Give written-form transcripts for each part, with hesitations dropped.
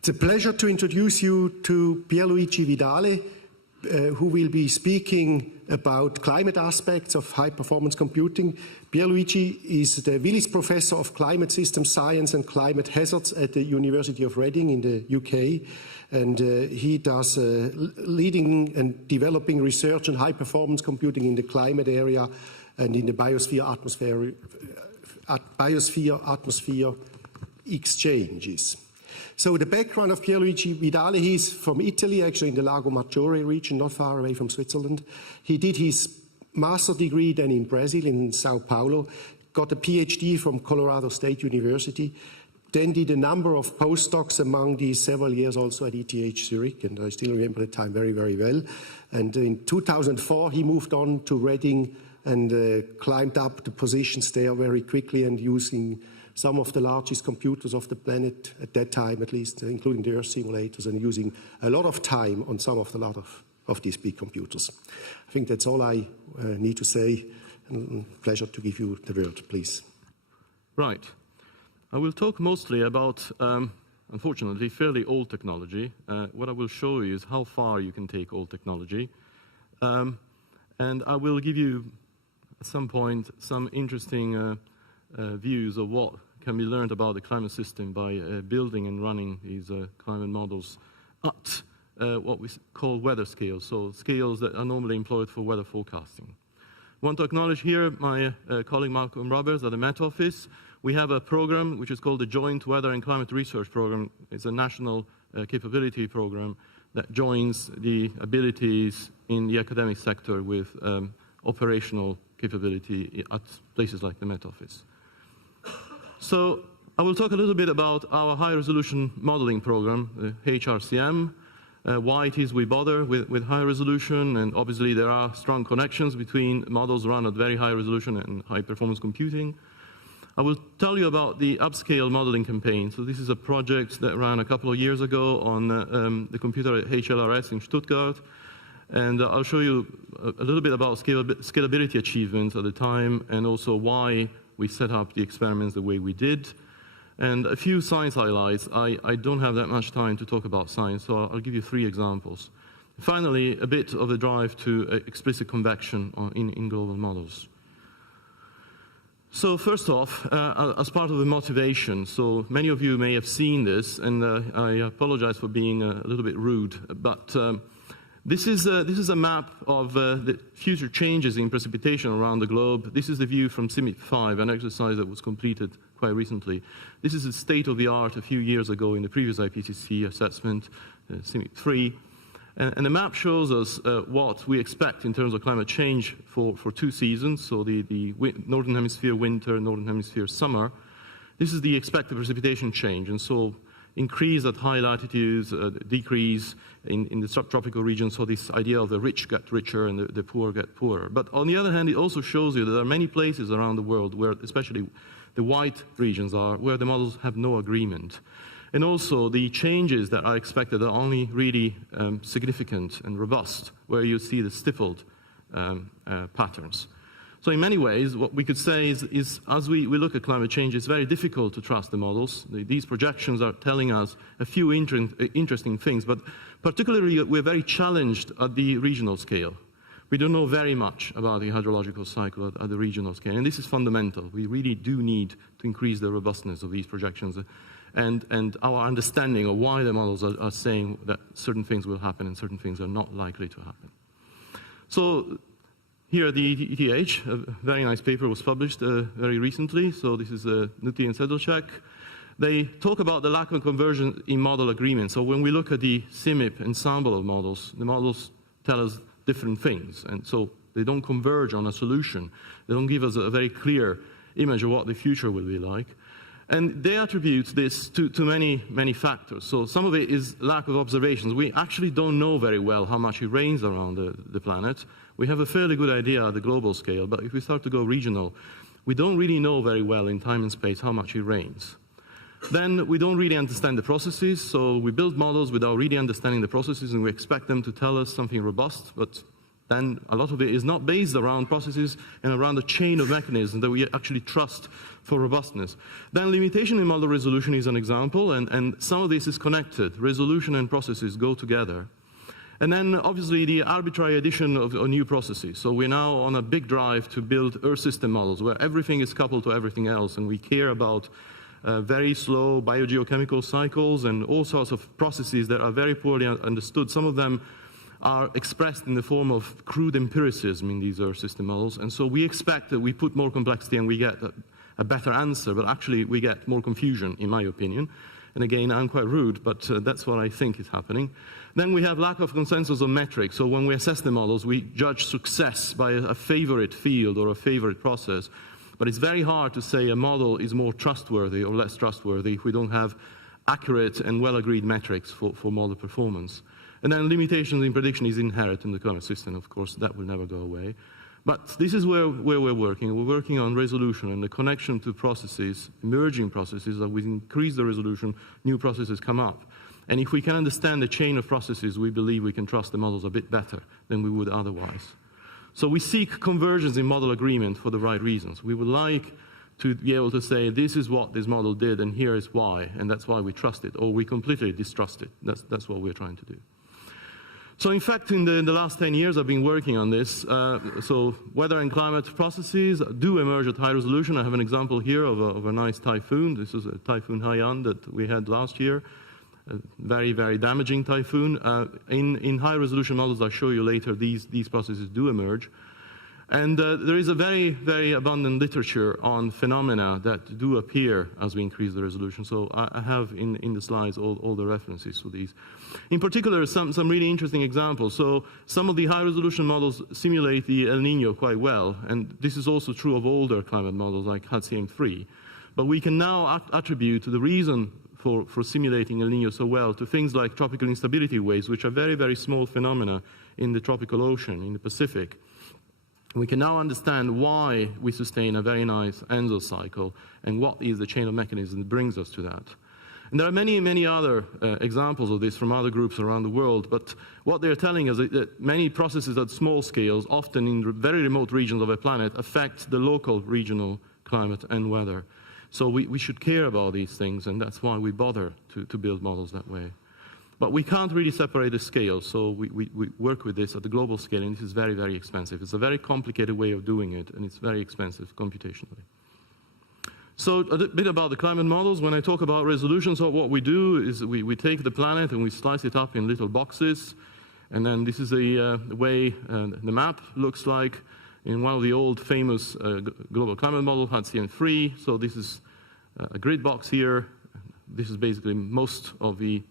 It's a pleasure to introduce you to Pier Luigi Vidale, who will be speaking about climate aspects of high-performance computing. Pier Luigi is the Willis Professor of Climate System Science and Climate Hazards at the University of Reading in the UK, and he does leading and developing research on high-performance computing in the climate area and in the biosphere-atmosphere exchanges. So the background of Pier Luigi Vidale, he's from Italy, actually in the Lago Maggiore region, not far away from Switzerland. He did his master's degree then in Brazil, in Sao Paulo, got a PhD from Colorado State University, then did a number of postdocs, among these several years also at ETH Zurich, and I still remember the time very, very well. And in 2004, he moved on to Reading and climbed up the positions there very quickly and using some of the largest computers of the planet at that time, at least, including the Earth simulators, and using a lot of time on some of these big computers. I think that's all I need to say. Pleasure to give you the word, please. Right. I will talk mostly about, unfortunately, fairly old technology. What I will show you is how far you can take old technology. And I will give you, at some point, some interesting views of what can be learned about the climate system by building and running these climate models at what we call weather scales, so scales that are normally employed for weather forecasting. I want to acknowledge here my colleague Malcolm Roberts at the Met Office. We have a program which is called the Joint Weather and Climate Research Program. It's a national capability program that joins the abilities in the academic sector with operational capability at places like the Met Office. So I will talk a little bit about our high-resolution modeling program, the HRCM, why it is we bother with high resolution, and obviously there are strong connections between models run at very high resolution and high-performance computing. I will tell you about the upscale modeling campaign. So this is a project that ran a couple of years ago on the computer at HLRS in Stuttgart, and I'll show you a little bit about scalability achievements at the time, and also why we set up the experiments the way we did, and a few science highlights. I don't have that much time to talk about science, so I'll give you 3 examples. Finally, a bit of a drive to explicit convection in global models. So first off, as part of the motivation, so many of you may have seen this, and I apologize for being a little bit rude, but this is a map of the future changes in precipitation around the globe. This is the view from CMIP-5, an exercise that was completed quite recently. This is the state of the art a few years ago in the previous IPCC assessment, CMIP-3. And the map shows us what we expect in terms of climate change for 2 seasons, so the Northern Hemisphere winter, Northern Hemisphere summer. This is the expected precipitation change, and so increase at high latitudes, decrease in the subtropical regions, so this idea of the rich get richer and the poor get poorer. But on the other hand, it also shows you that there are many places around the world where, especially the white regions are, where the models have no agreement. And also the changes that are expected are only really significant and robust, where you see the stifled patterns. So in many ways, what we could say is as we look at climate change, it's very difficult to trust the models. These projections are telling us a few interesting things, but particularly we're very challenged at the regional scale. We don't know very much about the hydrological cycle at the regional scale, and this is fundamental. We really do need to increase the robustness of these projections and our understanding of why the models are saying that certain things will happen and certain things are not likely to happen. So here at the ETH, a very nice paper was published very recently. So this is Nuti and Sedlček. They talk about the lack of conversion in model agreement. So when we look at the CMIP ensemble of models, the models tell us different things. And so they don't converge on a solution. They don't give us a very clear image of what the future will be like. And they attribute this to many, many factors. So some of it is lack of observations. We actually don't know very well how much it rains around the planet. We have a fairly good idea at the global scale, but if we start to go regional, we don't really know very well in time and space how much it rains. Then we don't really understand the processes, so we build models without really understanding the processes, and we expect them to tell us something robust, but then a lot of it is not based around processes and around a chain of mechanisms that we actually trust for robustness. Then limitation in model resolution is an example, and some of this is connected. Resolution and processes go together. And then obviously the arbitrary addition of new processes. So we're now on a big drive to build Earth system models where everything is coupled to everything else, and we care about very slow biogeochemical cycles and all sorts of processes that are very poorly understood. Some of them are expressed in the form of crude empiricism in these Earth system models. And so we expect that we put more complexity and we get a better answer, but actually we get more confusion, in my opinion. And again, I'm quite rude, but that's what I think is happening. Then we have lack of consensus on metrics. So when we assess the models, we judge success by a favorite field or a favorite process. But it's very hard to say a model is more trustworthy or less trustworthy if we don't have accurate and well-agreed metrics for model performance. And then limitations in prediction is inherent in the current system, of course, that will never go away. But this is where we're working. We're working on resolution and the connection to processes, emerging processes, that we increase the resolution, new processes come up. And if we can understand the chain of processes, we believe we can trust the models a bit better than we would otherwise. So we seek convergence in model agreement for the right reasons. We would like to be able to say, this is what this model did, and here is why, and that's why we trust it, or we completely distrust it. That's what we're trying to do. So in fact, in the last 10 years, I've been working on this. So weather and climate processes do emerge at high resolution. I have an example here of a nice typhoon. This is a Typhoon Haiyan that we had last year. A very, very damaging typhoon. In high resolution models, I'll show you later, these processes do emerge. And there is a very, very abundant literature on phenomena that do appear as we increase the resolution. So I have in the slides all the references to these. In particular, some really interesting examples. So some of the high resolution models simulate the El Nino quite well. And this is also true of older climate models like HCM3. But we can now attribute the reason for simulating El Nino so well to things like tropical instability waves, which are very, very small phenomena in the tropical ocean, in the Pacific. We can now understand why we sustain a very nice Enzo cycle and what is the chain of mechanism that brings us to that. And there are many, many other examples of this from other groups around the world, but what they're telling us is that many processes at small scales, often in very remote regions of a planet, affect the local regional climate and weather. So we should care about these things, and that's why we bother to build models that way. But we can't really separate the scales, so we work with this at the global scale, and this is very, very expensive. It's a very complicated way of doing it, and it's very expensive computationally. So a bit about the climate models. When I talk about resolution, so what we do is we take the planet and we slice it up in little boxes, and then this is the way the map looks like in one of the old famous global climate models, HCM3. So this is a grid box here. This is basically most of the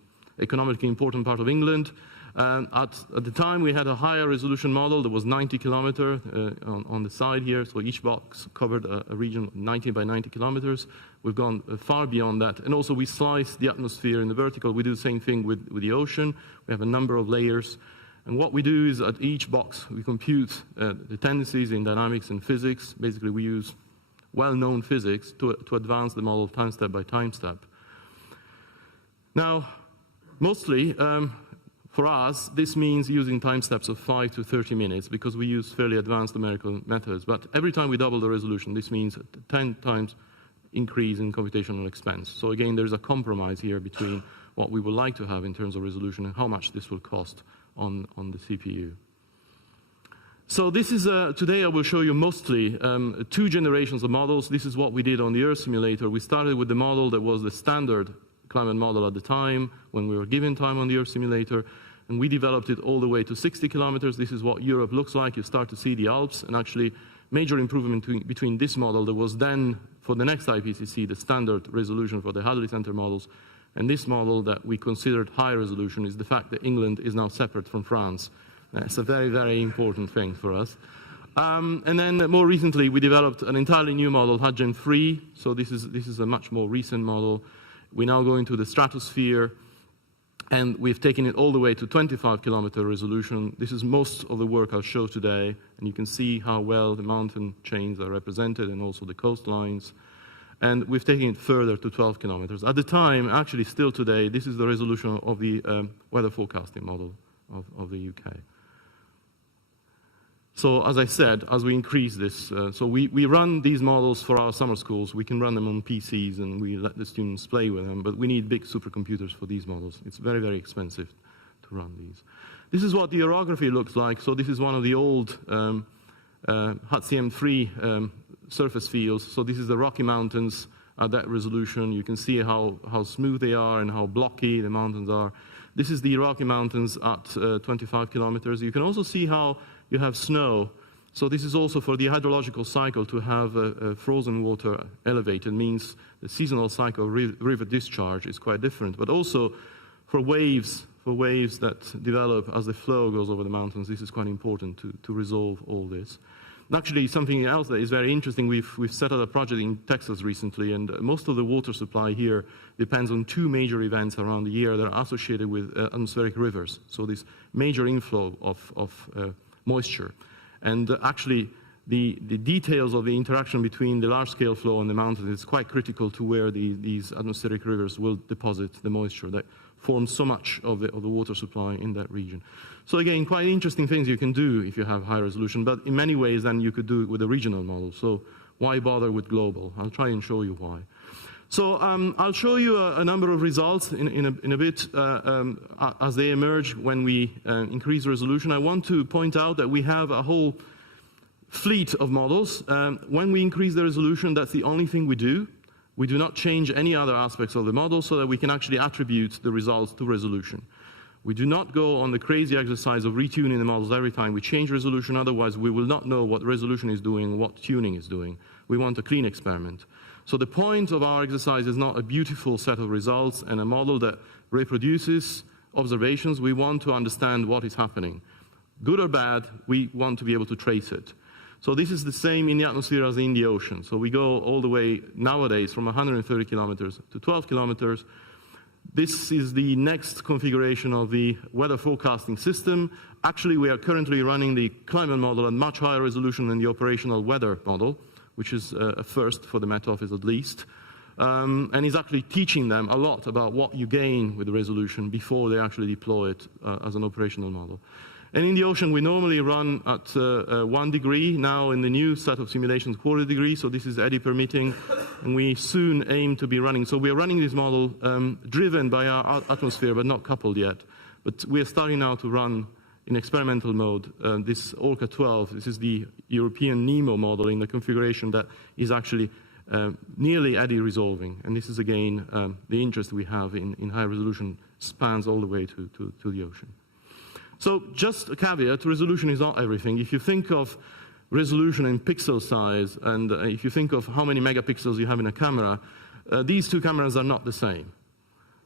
economically important part of England. At the time, we had a higher resolution model that was 90 kilometers on the side here. So each box covered a region 90 by 90 kilometers. We've gone far beyond that. And also, we slice the atmosphere in the vertical. We do the same thing with the ocean. We have a number of layers. And what we do is at each box, we compute the tendencies in dynamics and physics. Basically, we use well-known physics to advance the model time step by time step. Now, mostly, for us, this means using time steps of 5 to 30 minutes because we use fairly advanced numerical methods. But every time we double the resolution, this means a 10 times increase in computational expense. So again, there's a compromise here between what we would like to have in terms of resolution and how much this will cost on the CPU. So this is, today I will show you mostly 2 generations of models. This is what we did on the Earth simulator. We started with the model that was the standard climate model at the time when we were given time on the Earth simulator, and we developed it all the way to 60 kilometers. This is what Europe looks like. You start to see the Alps, and actually major improvement between this model that was then, for the next IPCC, the standard resolution for the Hadley Center models, and this model that we considered high resolution is the fact that England is now separate from France. That's a very, very important thing for us. And then more recently, we developed an entirely new model, HGEN3. So this is a much more recent model. We now go into the stratosphere, and we've taken it all the way to 25-kilometer resolution. This is most of the work I'll show today, and you can see how well the mountain chains are represented and also the coastlines. And we've taken it further to 12 kilometers. At the time, actually still today, this is the resolution of the weather forecasting model of the UK. So as I said, as we increase this, so we run these models for our summer schools. We can run them on PCs and we let the students play with them, but we need big supercomputers for these models. It's very, very expensive to run these. This is what the orography looks like. So this is one of the old HCM3 surface fields. So this is the Rocky Mountains at that resolution. You can see how smooth they are and how blocky the mountains are. This is the Rocky Mountains at 25 kilometers. You can also see how you have snow. So this is also for the hydrological cycle to have frozen water elevated means the seasonal cycle of river discharge is quite different. But also for waves that develop as the flow goes over the mountains, this is quite important to resolve all this. And actually, something else that is very interesting, we've set up a project in Texas recently, and most of the water supply here depends on two major events around the year that are associated with atmospheric rivers. So this major inflow of moisture. And actually, the details of the interaction between the large-scale flow and the mountains is quite critical to where these atmospheric rivers will deposit the moisture that forms so much of the water supply in that region. So again, quite interesting things you can do if you have high resolution, but in many ways then you could do it with a regional model. So why bother with global? I'll try and show you why. So I'll show you a number of results in a bit as they emerge when we increase resolution. I want to point out that we have a whole fleet of models. When we increase the resolution, that's the only thing we do. We do not change any other aspects of the model so that we can actually attribute the results to resolution. We do not go on the crazy exercise of retuning the models every time we change resolution, otherwise we will not know what resolution is doing, what tuning is doing. We want a clean experiment. So the point of our exercise is not a beautiful set of results and a model that reproduces observations. We want to understand what is happening. Good or bad, we want to be able to trace it. So this is the same in the atmosphere as in the ocean. So we go all the way nowadays from 130 kilometers to 12 kilometers. This is the next configuration of the weather forecasting system. Actually, we are currently running the climate model at much higher resolution than the operational weather model, which is a first for the Met Office at least. And is actually teaching them a lot about what you gain with the resolution before they actually deploy it as an operational model. And in the ocean, we normally run at 1 degree. Now in the new set of simulations, 1/4 degree. So this is eddy permitting, and we soon aim to be running. So we are running this model driven by our atmosphere, but not coupled yet. But we are starting now to run in experimental mode this Orca 12. This is the European NEMO model in the configuration that is actually nearly eddy resolving. And this is again the interest we have in high resolution spans all the way to the ocean. So just a caveat, resolution is not everything. If you think of resolution in pixel size, and if you think of how many megapixels you have in a camera, these two cameras are not the same.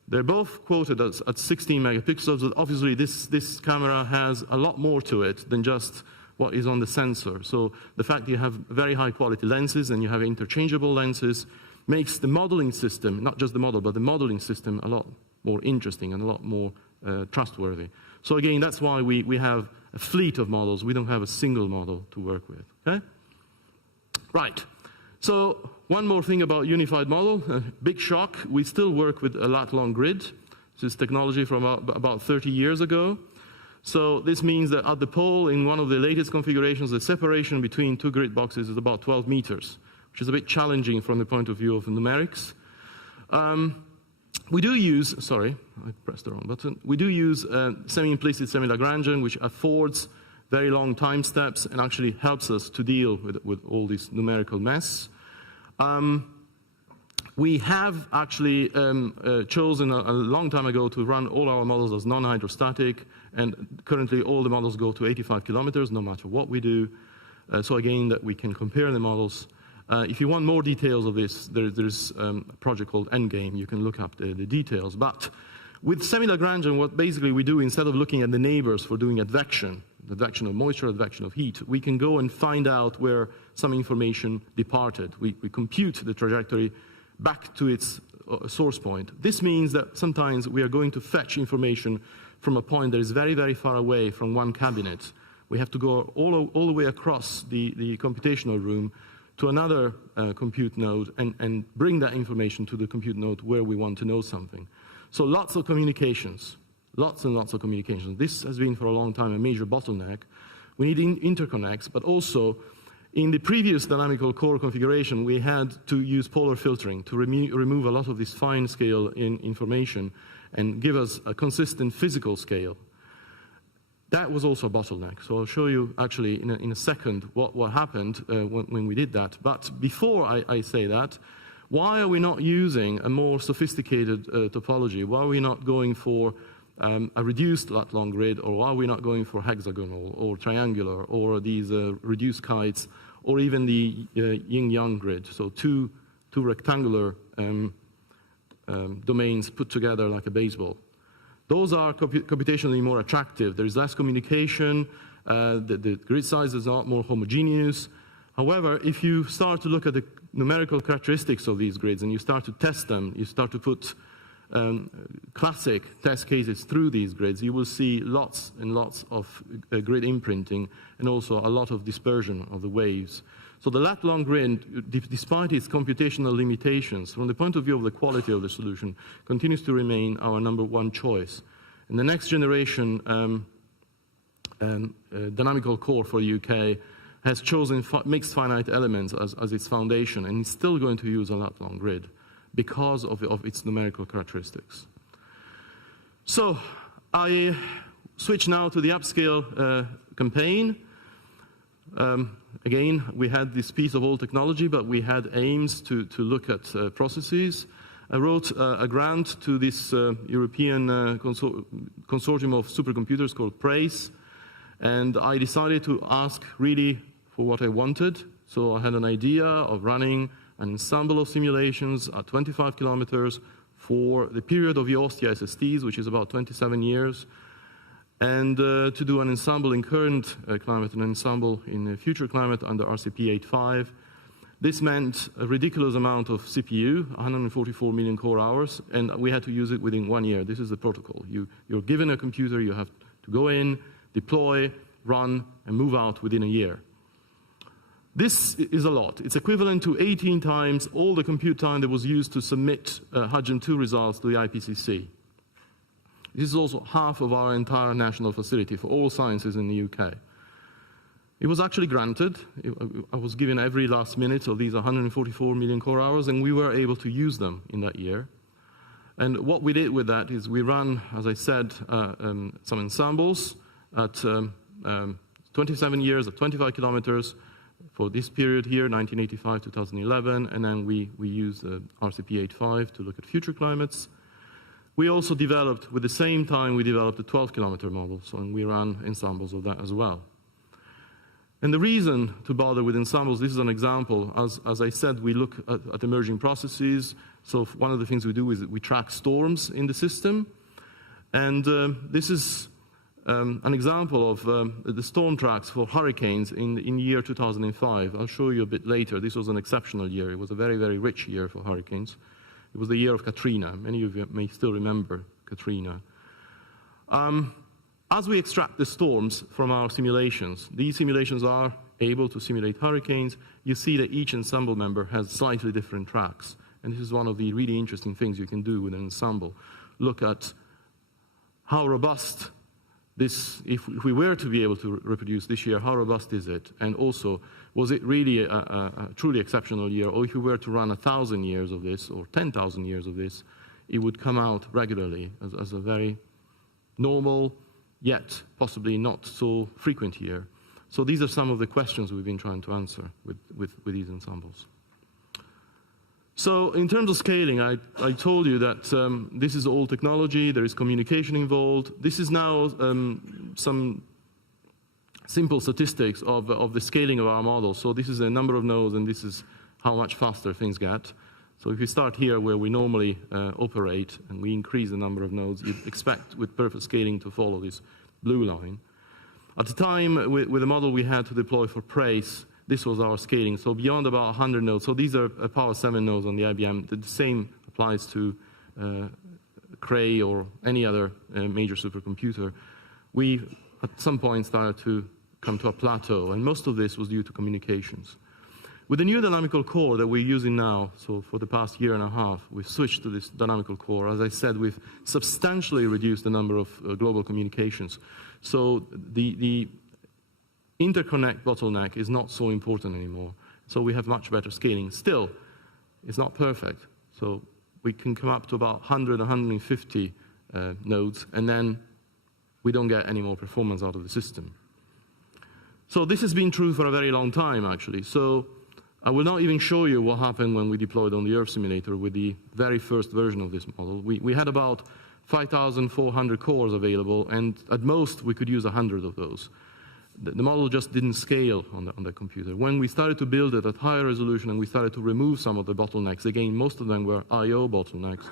They're both quoted at 16 megapixels, but obviously this camera has a lot more to it than just what is on the sensor. So the fact that you have very high quality lenses and you have interchangeable lenses makes the modeling system, not just the model, but the modeling system a lot more interesting and a lot more trustworthy. So again, that's why we have a fleet of models. We don't have a single model to work with, okay? Right, so one more thing about unified model, big shock. We still work with a lat-long grid. This is technology from about 30 years ago. So this means that at the pole, in one of the latest configurations, the separation between two grid boxes is about 12 meters, which is a bit challenging from the point of view of numerics. We do use, sorry, I pressed the wrong button. We do use semi-implicit semi-Lagrangian, which affords very long time steps and actually helps us to deal with all this numerical mess. We have actually chosen a long time ago to run all our models as non-hydrostatic, and currently all the models go to 85 kilometers, no matter what we do. So again, that we can compare the models. If you want more details of this, there's a project called Endgame. You can look up the details. But with semi-Lagrangian, what basically we do, instead of looking at the neighbors for doing advection, the advection of moisture, advection of heat, we can go and find out where some information departed. We compute the trajectory back to its source point. This means that sometimes we are going to fetch information from a point that is very, very far away from one cabinet. We have to go all the way across the computational room to another compute node and bring that information to the compute node where we want to know something. So lots of communications, lots and lots of communications. This has been for a long time a major bottleneck. We need interconnects, but also in the previous dynamical core configuration, we had to use polar filtering to remove a lot of this fine scale information and give us a consistent physical scale. That was also a bottleneck. So I'll show you actually in a second what happened when we did that. But before I say that, why are we not using a more sophisticated topology? Why are we not going for a reduced lat-long grid, or why are we not going for hexagonal or triangular or these reduced kites, or even the yin-yang grid, so two rectangular domains put together like a baseball? Those are computationally more attractive. There is less communication, the grid size is not more homogeneous. However, if you start to look at the numerical characteristics of these grids and you start to test them, you start to put classic test cases through these grids, you will see lots and lots of grid imprinting and also a lot of dispersion of the waves. So the lat-long grid, despite its computational limitations, from the point of view of the quality of the solution, continues to remain our #1 choice. And the next generation dynamical core for the UK has chosen mixed finite elements as its foundation, and is still going to use a lat-long grid because of its numerical characteristics. So I switch now to the upscale campaign. Again, we had this piece of old technology, but we had aims to look at processes. I wrote a grant to this European consortium of supercomputers called PRACE, and I decided to ask really for what I wanted. So I had an idea of running an ensemble of simulations at 25 kilometers for the period of the Ostia SSTs, which is about 27 years, and to do an ensemble in current climate and an ensemble in future climate under RCP 8.5. This meant a ridiculous amount of CPU, 144 million core hours, and we had to use it within 1 year. This is the protocol. You're given a computer, you have to go in, deploy, run, and move out within a year. This is a lot. It's equivalent to 18 times all the compute time that was used to submit Hudgen 2 results to the IPCC. This is also half of our entire national facility for all sciences in the UK. It was actually granted. I was given every last minute of these 144 million core hours, and we were able to use them in that year. And what we did with that is we ran, as I said, some ensembles at 27 years at 25 kilometers for this period here, 1985 to 2011, and then we used RCP 8.5 to look at future climates. We also developed, with the same time, we developed a 12-kilometer model, so and we ran ensembles of that as well. And the reason to bother with ensembles, this is an example. As I said, we look at emerging processes. So one of the things we do is we track storms in the system. And this is an example of the storm tracks for hurricanes in year 2005. I'll show you a bit later. This was an exceptional year. It was a very, very rich year for hurricanes. It was the year of Katrina. Many of you may still remember Katrina. As we extract the storms from our simulations, these simulations are able to simulate hurricanes. You see that each ensemble member has slightly different tracks. And this is one of the really interesting things you can do with an ensemble. Look at how robust this, if we were to be able to reproduce this year, how robust is it? And also, was it really a truly exceptional year? Or if we were to run 1,000 years of this, or 10,000 years of this, it would come out regularly as a very normal, yet possibly not so frequent year. So these are some of the questions we've been trying to answer with these ensembles. So in terms of scaling, I told you that this is old technology, there is communication involved. This is now some simple statistics of the scaling of our model. So this is a number of nodes, and this is how much faster things get. So if we start here where we normally operate, and we increase the number of nodes, you'd expect with perfect scaling to follow this blue line. At the time, with the model we had to deploy for PRACE, this was our scaling, so beyond about 100 nodes. So these are Power 7 nodes on the IBM. The same applies to Cray or any other major supercomputer. We, at some point, started to come to a plateau, and most of this was due to communications. With the new dynamical core that we're using now, so for the past year and a half, we've switched to this dynamical core. As I said, we've substantially reduced the number of global communications. So the interconnect bottleneck is not so important anymore. So we have much better scaling. Still, it's not perfect. So we can come up to about 100, 150 nodes, and then we don't get any more performance out of the system. So this has been true for a very long time, actually. So I will not even show you what happened when we deployed on the Earth simulator with the very first version of this model. We had about 5,400 cores available, and at most we could use 100 of those. The model just didn't scale on the computer. When we started to build it at higher resolution and we started to remove some of the bottlenecks, again, most of them were I/O bottlenecks,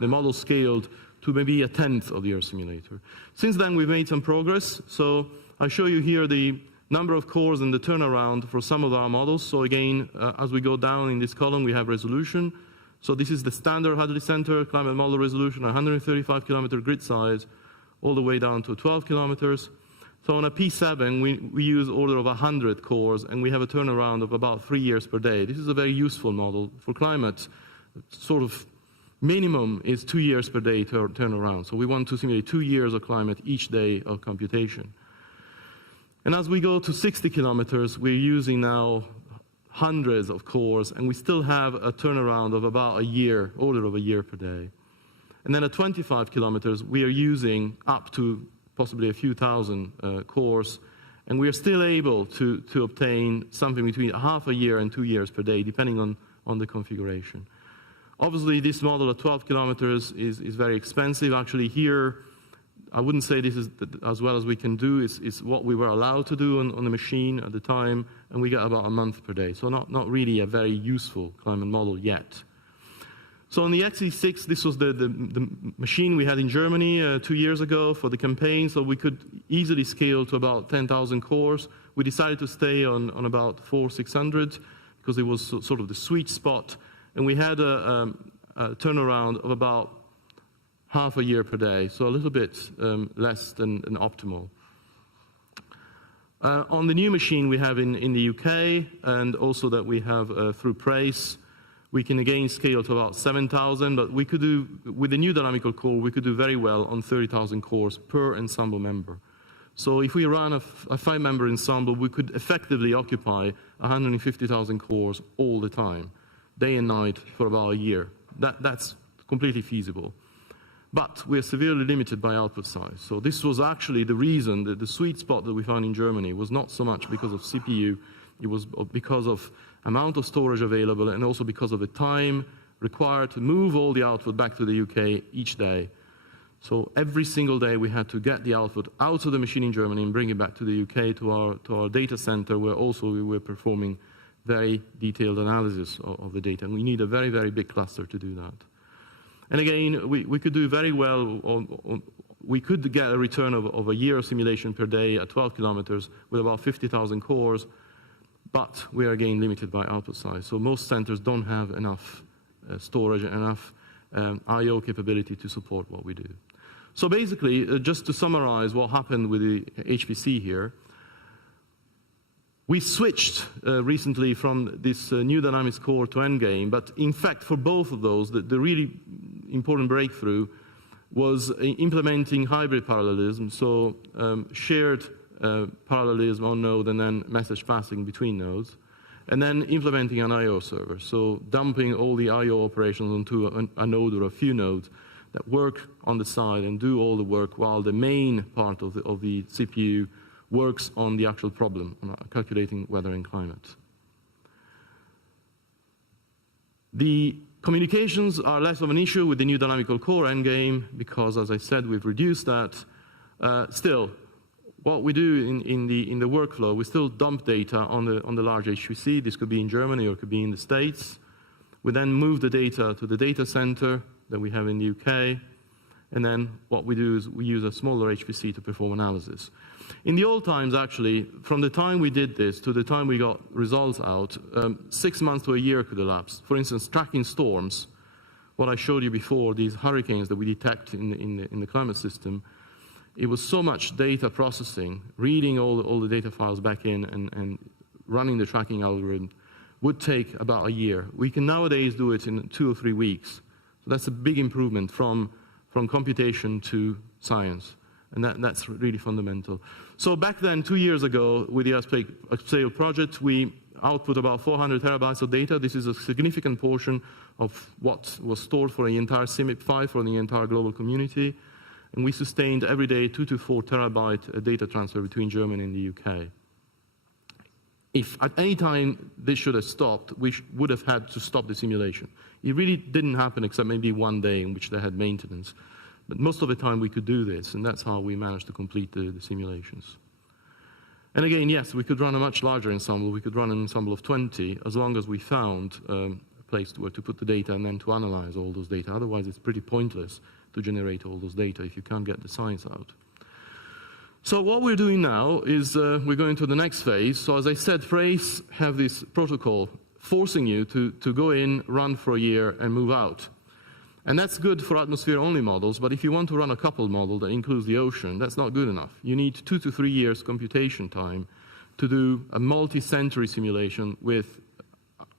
the model scaled to maybe 1/10 of the Earth simulator. Since then, we've made some progress. So I show you here the number of cores and the turnaround for some of our models. So again, as we go down in this column, we have resolution. So this is the standard Hadley Center climate model resolution, 135 kilometer grid size, all the way down to 12 kilometers. So on a P7, we use order of 100 cores, and we have a turnaround of about 3 years per day. This is a very useful model. For climate, sort of minimum is 2 years per day turnaround. So we want to simulate 2 years of climate each day of computation. And as we go to 60 kilometers, we're using now hundreds of cores, and we still have a turnaround of about a year, order of a year per day. And then at 25 kilometers, we are using up to possibly a few thousand cores, and we are still able to obtain something between half a year and 2 years per day, depending on the configuration. Obviously, this model at 12 kilometers is very expensive. Actually, here, I wouldn't say this is as well as we can do. It's what we were allowed to do on the machine at the time, and we got about a month per day. So not really a very useful climate model yet. So on the XE6, this was the machine we had in Germany 2 years ago for the campaign, so we could easily scale to about 10,000 cores. We decided to stay on about 400-600 because it was sort of the sweet spot, and we had a turnaround of about half a year per day, so a little bit less than optimal. On the new machine we have in the UK, and also that we have through PRACE, we can again scale to about 7,000, but we could do, with the new dynamical core, we could do very well on 30,000 cores per ensemble member. So if we run a 5-member ensemble, we could effectively occupy 150,000 cores all the time, day and night for about a year. That's completely feasible. But we're severely limited by output size. So this was actually the reason that the sweet spot that we found in Germany was not so much because of CPU, it was because of amount of storage available and also because of the time required to move all the output back to the UK each day. So every single day we had to get the output out of the machine in Germany and bring it back to the UK to our data center, where also we were performing very detailed analysis of the data. And we need a very, very big cluster to do that. And again, we could do very well, we could get a return of a year of simulation per day at 12 kilometers with about 50,000 cores, but we are again limited by output size. So most centers don't have enough storage, enough I/O capability to support what we do. So basically, just to summarize what happened with the HPC here, we switched recently from this new dynamics core to Endgame, but in fact, for both of those, the really important breakthrough was implementing hybrid parallelism, so shared parallelism on node and then message passing between nodes, and then implementing an I/O server, so dumping all the I/O operations onto a node or a few nodes that work on the side and do all the work while the main part of the CPU works on the actual problem, calculating weather and climate. The communications are less of an issue with the new dynamical core Endgame because, as I said, we've reduced that. Still, what we do in the workflow, we still dump data on the large HPC. This could be in Germany or it could be in the States. We then move the data to the data center that we have in the UK. And then what we do is we use a smaller HPC to perform analysis. In the old times, actually, from the time we did this to the time we got results out, 6 months to a year could elapse. For instance, tracking storms, what I showed you before, these hurricanes that we detect in the climate system, it was so much data processing, reading all the data files back in and running the tracking algorithm would take about a year. We can nowadays do it in 2 or 3 weeks. So that's a big improvement from computation to science. And that's really fundamental. So back then, 2 years ago, with the UPSCALE project, we output about 400 terabytes of data. This is a significant portion of what was stored for the entire CMIP5 for the entire global community. And we sustained every day 2 to 4 terabyte data transfer between Germany and the UK. If at any time this should have stopped, we would have had to stop the simulation. It really didn't happen except maybe one day in which they had maintenance. But most of the time we could do this, and that's how we managed to complete the simulations. And again, yes, we could run a much larger ensemble. We could run an ensemble of 20 as long as we found a place where to put the data and then to analyze all those data. Otherwise, it's pretty pointless to generate all those data if you can't get the science out. So what we're doing now is we're going to the next phase. So as I said, PRACE have this protocol forcing you to go in, run for a year, and move out. And that's good for atmosphere-only models, but if you want to run a coupled model that includes the ocean, that's not good enough. You need 2 to 3 years computation time to do a multi-century simulation with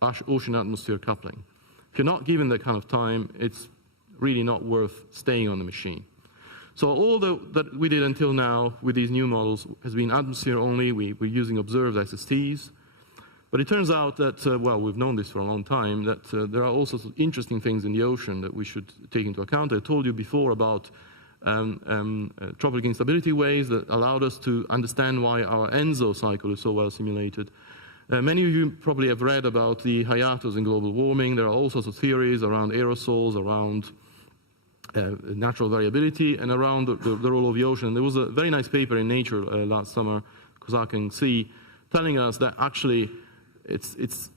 ocean-atmosphere coupling. If you're not given that kind of time, it's really not worth staying on the machine. So all that we did until now with these new models has been atmosphere-only. We're using observed SSTs. But it turns out that, well, we've known this for a long time, that there are also some interesting things in the ocean that we should take into account. I told you before about tropic instability waves that allowed us to understand why our ENSO cycle is so well simulated. Many of you probably have read about the hiatus in global warming. There are all sorts of theories around aerosols, around natural variability, and around the role of the ocean. There was a very nice paper in Nature last summer, Kozak and C, telling us that actually it's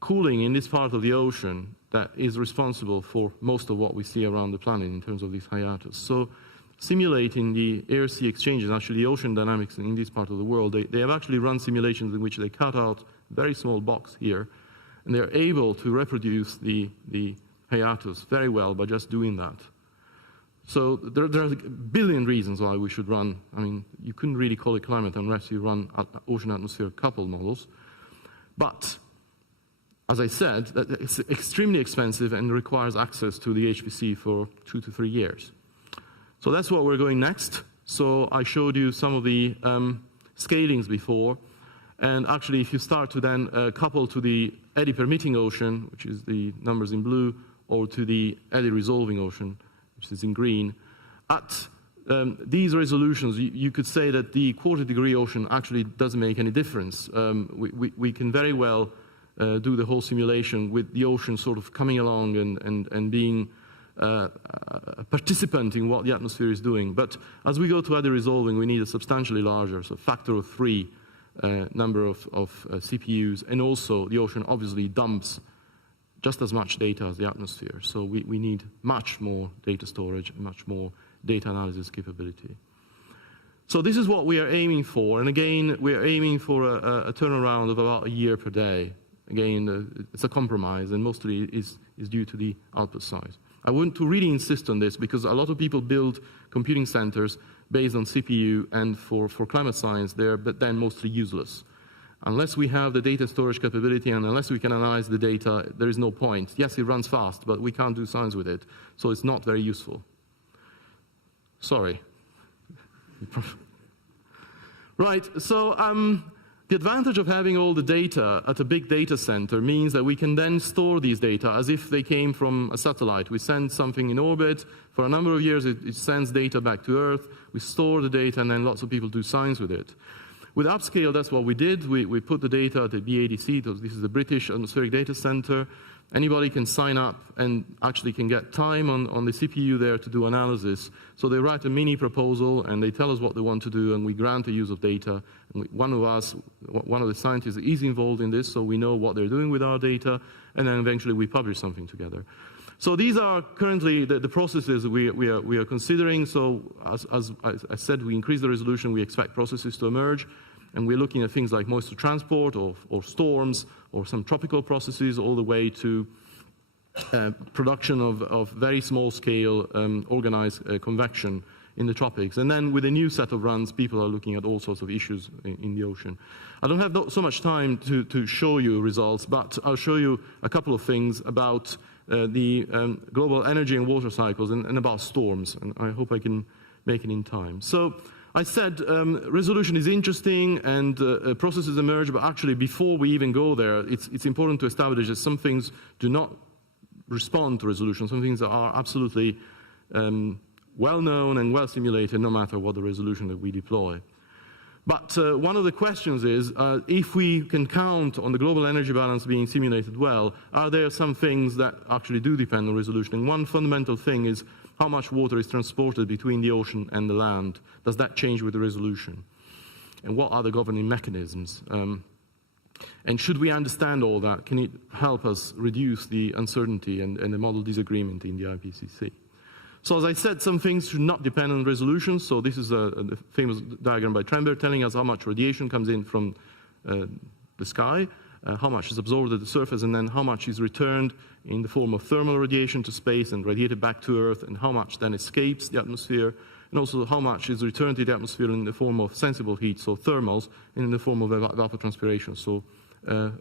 cooling in this part of the ocean that is responsible for most of what we see around the planet in terms of these hiatus. So simulating the air-sea exchanges, actually the ocean dynamics in this part of the world, they have actually run simulations in which they cut out a very small box here, and they're able to reproduce the hiatus very well by just doing that. So there are a billion reasons why we should run. I mean, you couldn't really call it climate unless you run ocean-atmosphere coupled models. But, as I said, it's extremely expensive and requires access to the HPC for 2 to 3 years. So that's what we're going next. So I showed you some of the scalings before. And actually, if you start to then couple to the eddy-permitting ocean, which is the numbers in blue, or to the eddy-resolving ocean, which is in green, at these resolutions, you could say that the quarter-degree ocean actually doesn't make any difference. We can very well do the whole simulation with the ocean sort of coming along and being a participant in what the atmosphere is doing. But as we go to eddy-resolving, we need a substantially larger, so factor of 3 number of CPUs, and also the ocean obviously dumps just as much data as the atmosphere. So we need much more data storage and much more data analysis capability. So this is what we are aiming for. And again, we are aiming for a turnaround of about a year per day. Again, it's a compromise, and mostly is due to the output size. I want to really insist on this because a lot of people build computing centers based on CPU, and for climate science, they're then mostly useless. Unless we have the data storage capability and unless we can analyze the data, there is no point. Yes, it runs fast, but we can't do science with it, so it's not very useful. Sorry. Right, so the advantage of having all the data at a big data center means that we can then store these data as if they came from a satellite. We send something in orbit. For a number of years, it sends data back to Earth. We store the data, and then lots of people do science with it. With UPSCALE, that's what we did. We put the data at the BADC. This is the British Atmospheric Data Center. Anybody can sign up and actually can get time on the CPU there to do analysis. So they write a mini proposal, and they tell us what they want to do, and we grant the use of data. And one of the scientists is involved in this, so we know what they're doing with our data, and then eventually we publish something together. So these are currently the processes we are considering. So as I said, we increase the resolution, we expect processes to emerge. And we're looking at things like moisture transport or storms or some tropical processes, all the way to production of very small scale organized convection in the tropics. And then with a new set of runs, people are looking at all sorts of issues in the ocean. I don't have so much time to show you results, but I'll show you a couple of things about the global energy and water cycles and about storms. And I hope I can make it in time. So I said resolution is interesting and processes emerge, but actually before we even go there, it's important to establish that some things do not respond to resolution. Some things are absolutely well known and well simulated no matter what the resolution that we deploy. But one of the questions is, if we can count on the global energy balance being simulated well, are there some things that actually do depend on resolution? And one fundamental thing is how much water is transported between the ocean and the land. Does that change with the resolution? And what are the governing mechanisms? And should we understand all that, can it help us reduce the uncertainty and the model disagreement in the IPCC? So as I said, some things should not depend on resolution. So this is a famous diagram by Trembert telling us how much radiation comes in from the sky, how much is absorbed at the surface, and then how much is returned in the form of thermal radiation to space and radiated back to Earth, and how much then escapes the atmosphere, and also how much is returned to the atmosphere in the form of sensible heat, so thermals, and in the form of evapotranspiration, so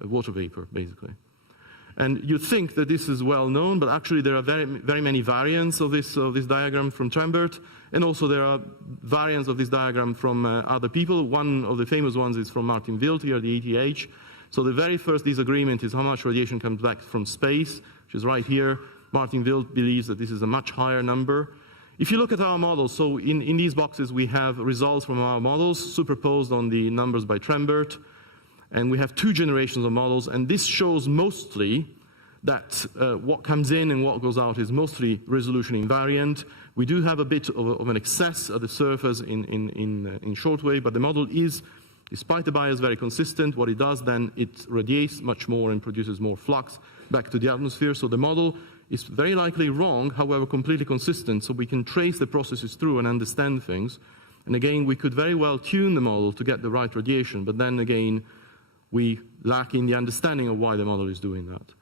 water vapor, basically. And you'd think that this is well known, but actually there are very many variants of this diagram from Trembert, and also there are variants of this diagram from other people. One of the famous ones is from Martin Wild here, the ETH. So the very first disagreement is how much radiation comes back from space, which is right here. Martin Wild believes that this is a much higher number. If you look at our models, so in these boxes we have results from our models superposed on the numbers by Trembert. And we have two generations of models, and this shows mostly that what comes in and what goes out is mostly resolution invariant. We do have a bit of an excess at the surface in shortwave, but the model is, despite the bias, very consistent. What it does then, it radiates much more and produces more flux back to the atmosphere. So the model is very likely wrong, however completely consistent, so we can trace the processes through and understand things. And again, we could very well tune the model to get the right radiation, but then again, we lack in the understanding of why the model is doing that.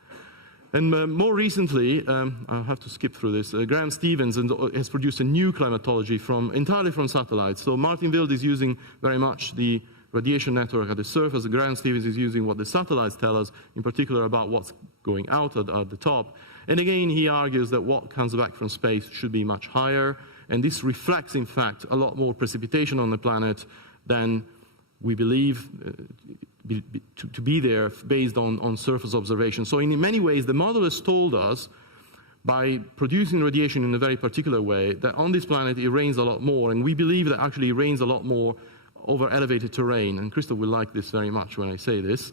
And more recently, I'll have to skip through this, Graham Stevens has produced a new climatology entirely from satellites. So Martin Wild is using very much the radiation network at the surface. Graham Stevens is using what the satellites tell us, in particular about what's going out at the top. And again, he argues that what comes back from space should be much higher. And this reflects, in fact, a lot more precipitation on the planet than we believe to be there based on surface observation. So in many ways, the model has told us, by producing radiation in a very particular way, that on this planet it rains a lot more, and we believe that actually it rains a lot more over elevated terrain, and Christoph will like this very much when I say this.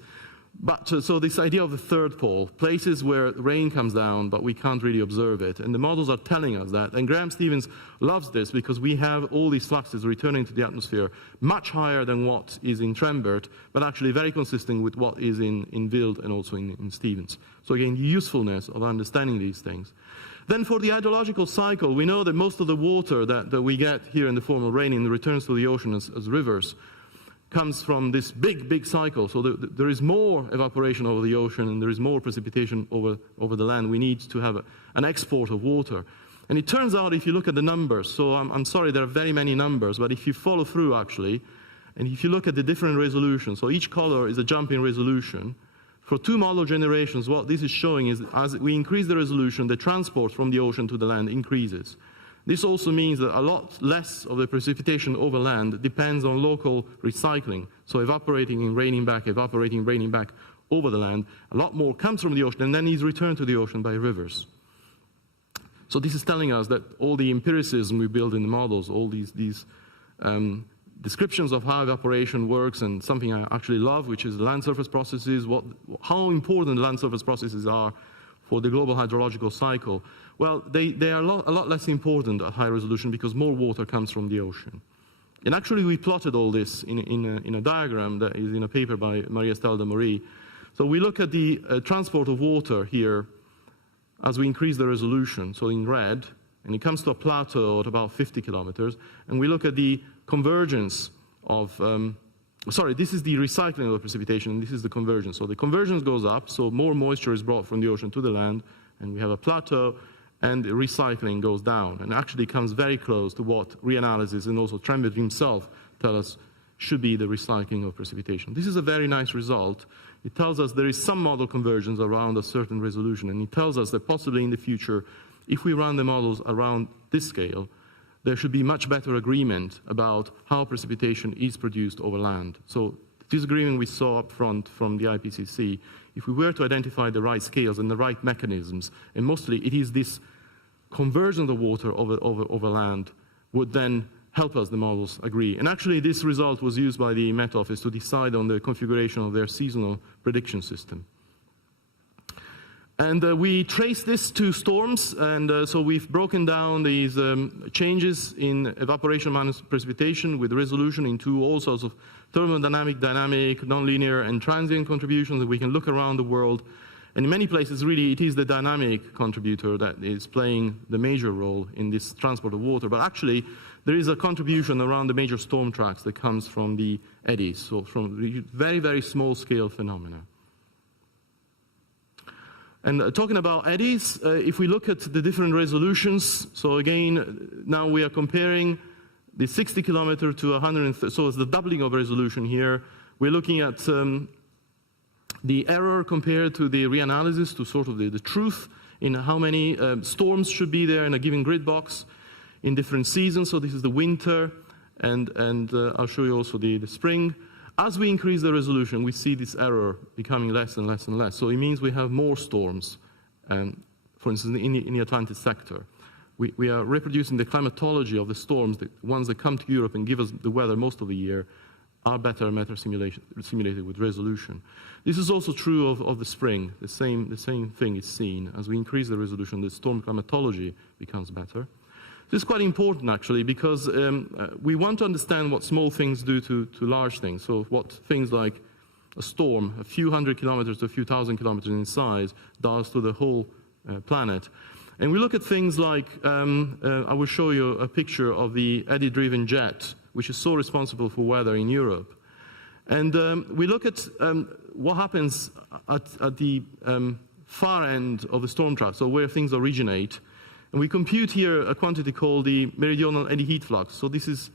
But so this idea of the third pole, places where rain comes down, but we can't really observe it. And the models are telling us that. And Graham Stevens loves this because we have all these fluxes returning to the atmosphere much higher than what is in Trembert, but actually very consistent with what is in Wild and also in Stevens. So again, the usefulness of understanding these things. Then for the hydrological cycle, we know that most of the water that we get here in the form of rain and returns to the ocean as rivers comes from this big cycle. So there is more evaporation over the ocean and there is more precipitation over the land. We need to have an export of water. And it turns out, if you look at the numbers, so I'm sorry, there are very many numbers, but if you follow through actually, and if you look at the different resolutions, so each color is a jump in resolution. For two model generations, what this is showing is as we increase the resolution, the transport from the ocean to the land increases. This also means that a lot less of the precipitation over land depends on local recycling. So evaporating and raining back, evaporating, raining back over the land. A lot more comes from the ocean and then is returned to the ocean by rivers. So this is telling us that all the empiricism we build in the models, all these descriptions of how evaporation works, and something I actually love, which is land surface processes, how important land surface processes are for the global hydrological cycle. Well, they are a lot less important at high resolution because more water comes from the ocean. And actually, we plotted all this in a diagram that is in a paper by Marie-Estelle de Marie. So we look at the transport of water here as we increase the resolution, so in red, and it comes to a plateau at about 50 kilometers. And we look at the convergence of, this is the recycling of the precipitation, and this is the convergence. So the convergence goes up, so more moisture is brought from the ocean to the land, and we have a plateau, and the recycling goes down, and actually comes very close to what reanalysis and also Trembert himself tell us should be the recycling of precipitation. This is a very nice result. It tells us there is some model convergence around a certain resolution, and it tells us that possibly in the future, if we run the models around this scale, there should be much better agreement about how precipitation is produced over land. So this agreement we saw up front from the IPCC, if we were to identify the right scales and the right mechanisms, and mostly it is this conversion of the water over land, would then help us, the models, agree. And actually this result was used by the Met Office to decide on the configuration of their seasonal prediction system. And we traced this to storms, and so we've broken down these changes in evaporation minus precipitation with resolution into all sorts of thermodynamic, dynamic, nonlinear, and transient contributions that we can look around the world. And in many places, really, it is the dynamic contributor that is playing the major role in this transport of water. But actually, there is a contribution around the major storm tracks that comes from the eddies, so from very, very small-scale phenomena. And talking about eddies, if we look at the different resolutions, so again, now we are comparing the 60 kilometer to 130, so it's the doubling of resolution here. We're looking at the error compared to the reanalysis, to sort of the truth in how many storms should be there in a given grid box in different seasons. So this is the winter, and I'll show you also the spring. As we increase the resolution, we see this error becoming less and less and less. So it means we have more storms, for instance, in the Atlantic sector. We are reproducing the climatology of the storms, the ones that come to Europe and give us the weather most of the year, are better and better simulated with resolution. This is also true of the spring. The same thing is seen. As we increase the resolution, the storm climatology becomes better. This is quite important, actually, because we want to understand what small things do to large things. So what things like a storm, a few hundred kilometers to a few thousand kilometers in size, does to the whole planet. And we look at things like, I will show you a picture of the eddy-driven jet, which is so responsible for weather in Europe. And we look at what happens at the far end of the storm track, so where things originate. And we compute here a quantity called the meridional eddy heat flux. So this is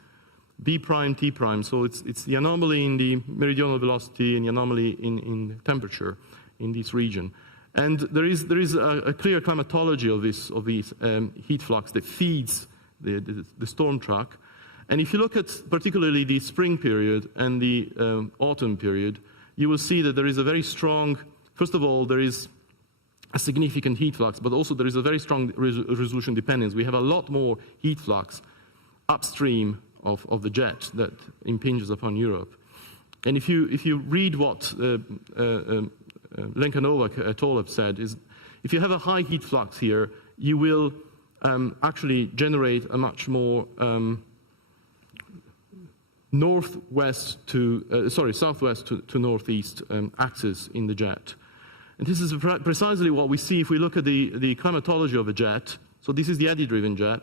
B prime, T prime. So it's the anomaly in the meridional velocity and the anomaly in temperature in this region. And there is a clear climatology of these heat flux that feeds the storm track. And if you look at particularly the spring period and the autumn period, you will see that there is a very strong, first of all, there is a significant heat flux, but also there is a very strong resolution dependence. We have a lot more heat flux upstream of the jet that impinges upon Europe. And if you read what Lenkanova et al. Have said, is if you have a high heat flux here, you will actually generate a much more southwest to northeast axis in the jet. And this is precisely what we see if we look at the climatology of a jet. So this is the eddy-driven jet.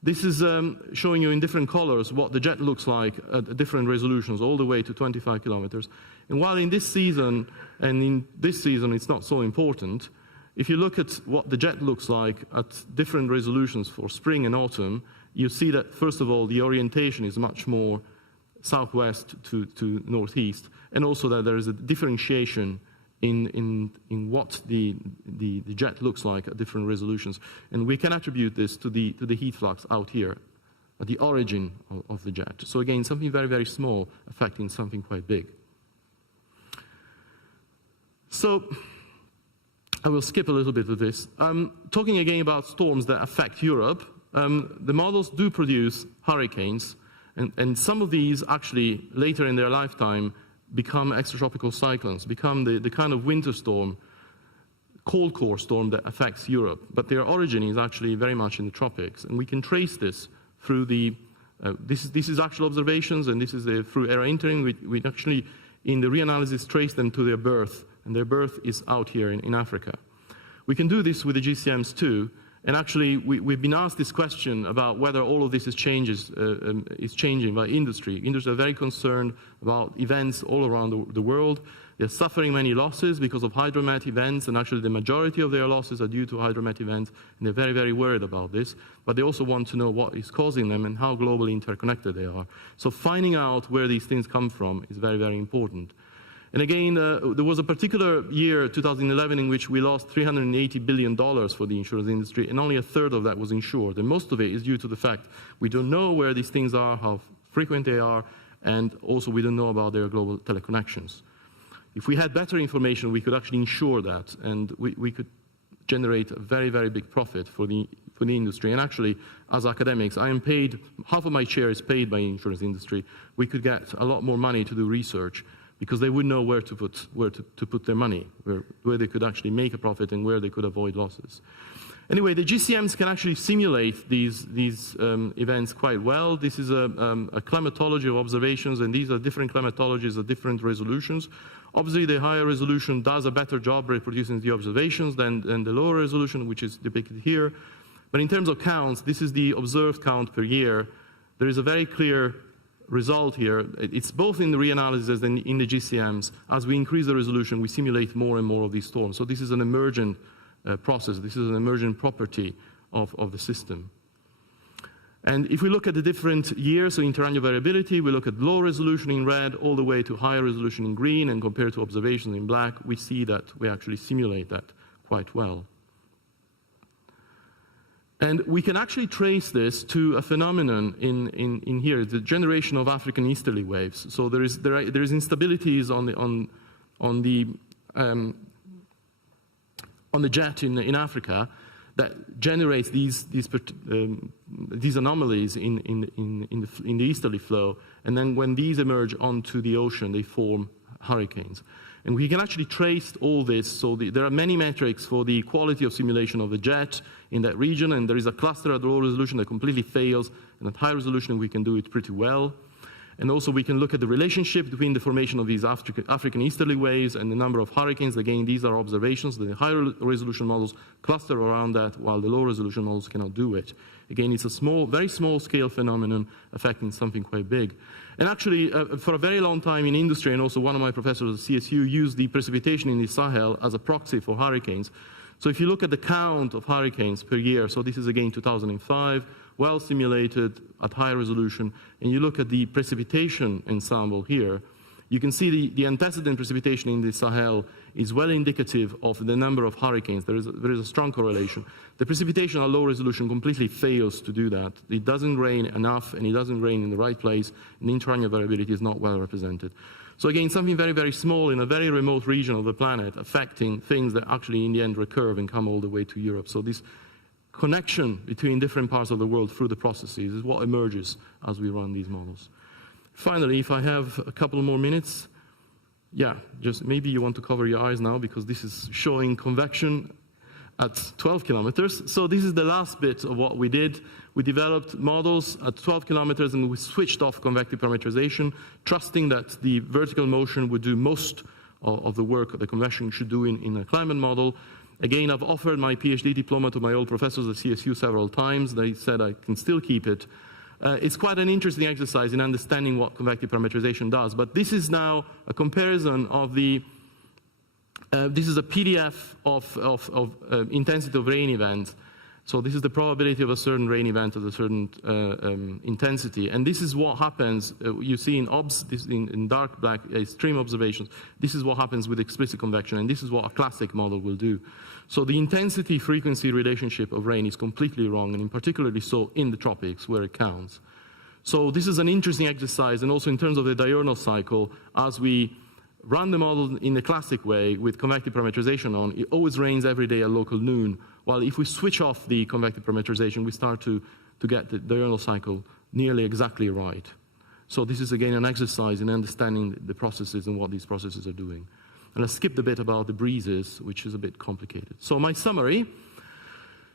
This is showing you in different colors what the jet looks like at different resolutions, all the way to 25 kilometers. And while in this season, and in this season it's not so important, if you look at what the jet looks like at different resolutions for spring and autumn, you see that, first of all, the orientation is much more southwest to northeast, and also that there is a differentiation in what the jet looks like at different resolutions. And we can attribute this to the heat flux out here at the origin of the jet. So again, something very, very small affecting something quite big. So I will skip a little bit of this. Talking again about storms that affect Europe, the models do produce hurricanes, and some of these actually later in their lifetime become extratropical cyclones, become the kind of winter storm, cold core storm that affects Europe. But their origin is actually very much in the tropics, and we can trace this through this is actual observations, and this is through error entering. We actually, in the reanalysis, trace them to their birth, and their birth is out here in Africa. We can do this with the GCMs too, and actually we've been asked this question about whether all of this is changing by industry. Industry are very concerned about events all around the world. They're suffering many losses because of hydromet events, and actually the majority of their losses are due to hydromet events, and they're very, very worried about this. But they also want to know what is causing them and how globally interconnected they are. So finding out where these things come from is very, very important. And again, there was a particular year, 2011, in which we lost $380 billion for the insurance industry, and only a third of that was insured. And most of it is due to the fact we don't know where these things are, how frequent they are, and also we don't know about their global teleconnections. If we had better information, we could actually insure that, and we could generate a very, very big profit for the industry. And actually, as academics, I am paid, half of my share is paid by the insurance industry. We could get a lot more money to do research, because they would know where to put their money, where they could actually make a profit and where they could avoid losses. Anyway, the GCMs can actually simulate these events quite well. This is a climatology of observations, and these are different climatologies at different resolutions. Obviously, the higher resolution does a better job reproducing the observations than the lower resolution, which is depicted here. But in terms of counts, this is the observed count per year. There is a very clear result here. It's both in the reanalysis and in the GCMs. As we increase the resolution, we simulate more and more of these storms. So this is an emergent process. This is an emergent property of the system. And if we look at the different years, so interannual variability, we look at low resolution in red all the way to higher resolution in green, and compared to observations in black, we see that we actually simulate that quite well. And we can actually trace this to a phenomenon in here, the generation of African easterly waves. So there is instabilities on the jet in Africa that generates these anomalies in the easterly flow. And then when these emerge onto the ocean, they form hurricanes. And we can actually trace all this. So there are many metrics for the quality of simulation of the jet in that region, and there is a cluster at low resolution that completely fails, and at high resolution we can do it pretty well. And also we can look at the relationship between the formation of these African easterly waves and the number of hurricanes. Again, these are observations. The higher resolution models cluster around that, while the low resolution models cannot do it. Again, it's a very small scale phenomenon affecting something quite big. And actually, for a very long time in industry, and also one of my professors at CSU used the precipitation in the Sahel as a proxy for hurricanes. So if you look at the count of hurricanes per year, so this is again 2005, well simulated at high resolution, and you look at the precipitation ensemble here, you can see the antecedent precipitation in the Sahel is well indicative of the number of hurricanes. There is a strong correlation. The precipitation at low resolution completely fails to do that. It doesn't rain enough, and it doesn't rain in the right place, and interannual variability is not well represented. So again, something very, very small in a very remote region of the planet affecting things that actually in the end recurve and come all the way to Europe. So this connection between different parts of the world through the processes is what emerges as we run these models. Finally, if I have a couple more minutes, yeah, just maybe you want to cover your eyes now because this is showing convection at 12 kilometers. So this is the last bit of what we did. We developed models at 12 kilometers and we switched off convective parameterization, trusting that the vertical motion would do most of the work the convection should do in a climate model. Again, I've offered my PhD diploma to my old professors at CSU several times. They said I can still keep it. It's quite an interesting exercise in understanding what convective parameterization does. But this is now a comparison of the this is a PDF of intensity of rain events. So this is the probability of a certain rain event at a certain intensity. And this is what happens, you see in dark black extreme observations, this is what happens with explicit convection, and this is what a classic model will do. So the intensity-frequency relationship of rain is completely wrong, and in particularly so in the tropics, where it counts. So this is an interesting exercise, and also in terms of the diurnal cycle, as we run the model in the classic way with convective parameterization on, it always rains every day at local noon, while if we switch off the convective parameterization, we start to get the diurnal cycle nearly exactly right. So this is again an exercise in understanding the processes and what these processes are doing. And I skipped a bit about the breezes, which is a bit complicated. So my summary.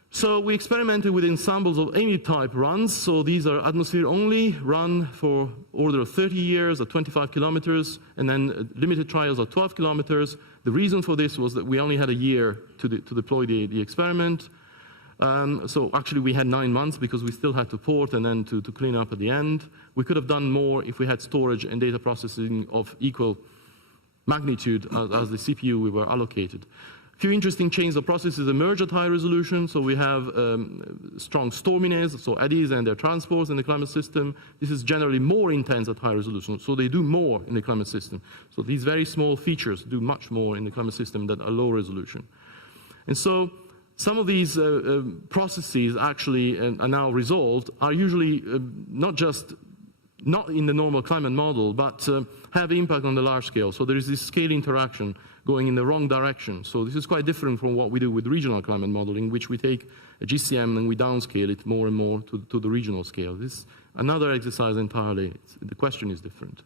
So we experimented with ensembles of AMIP-type runs. So these are atmosphere only, run for order of 30 years at 25 kilometers, and then limited trials at 12 kilometers. The reason for this was that we only had a year to deploy the experiment. So actually we had 9 months because we still had to port and then to clean up at the end. We could have done more if we had storage and data processing of equal magnitude as the CPU we were allocated. A few interesting chains of processes emerge at high resolution. So we have strong storminess, so eddies and their transports in the climate system. This is generally more intense at high resolution, so they do more in the climate system. So these very small features do much more in the climate system than at low resolution. And so some of these processes actually are now resolved are usually not in the normal climate model, but have impact on the large scale. So there is this scale interaction going in the wrong direction. So this is quite different from what we do with regional climate modeling, which we take a GCM and we downscale it more and more to the regional scale. This is another exercise entirely. The question is different.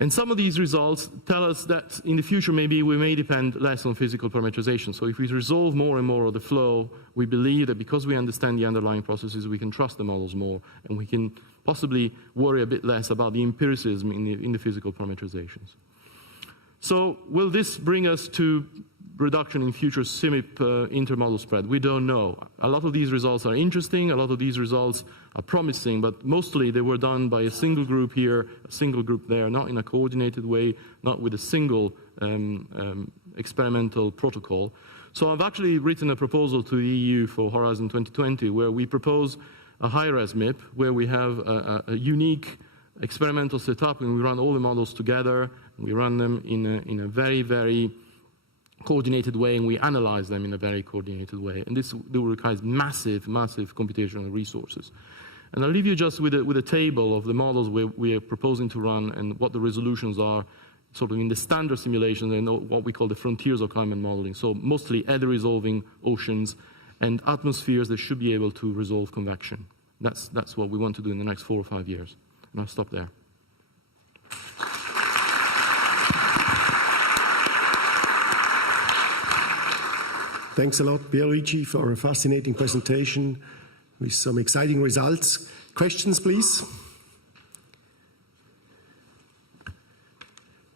And some of these results tell us that in the future maybe we may depend less on physical parameterization. So if we resolve more and more of the flow, we believe that because we understand the underlying processes, we can trust the models more, and we can possibly worry a bit less about the empiricism in the physical parameterizations. So will this bring us to reduction in future CMIP intermodal spread? We don't know. A lot of these results are interesting, a lot of these results are promising, but mostly they were done by a single group here, a single group there, not in a coordinated way, not with a single experimental protocol. So I've actually written a proposal to the EU for Horizon 2020 where we propose a high-res MIP, where we have a unique experimental setup and we run all the models together, we run them in a very, very coordinated way, and we analyze them in a very coordinated way. And this requires massive, massive computational resources. And I'll leave you just with a table of the models we are proposing to run and what the resolutions are sort of in the standard simulations and what we call the frontiers of climate modeling. So mostly eddy-resolving oceans and atmospheres that should be able to resolve convection. That's what we want to do in the next 4 or 5 years. And I'll stop there. Thanks a lot, Pier Luigi, for a fascinating presentation with some exciting results. Questions, please?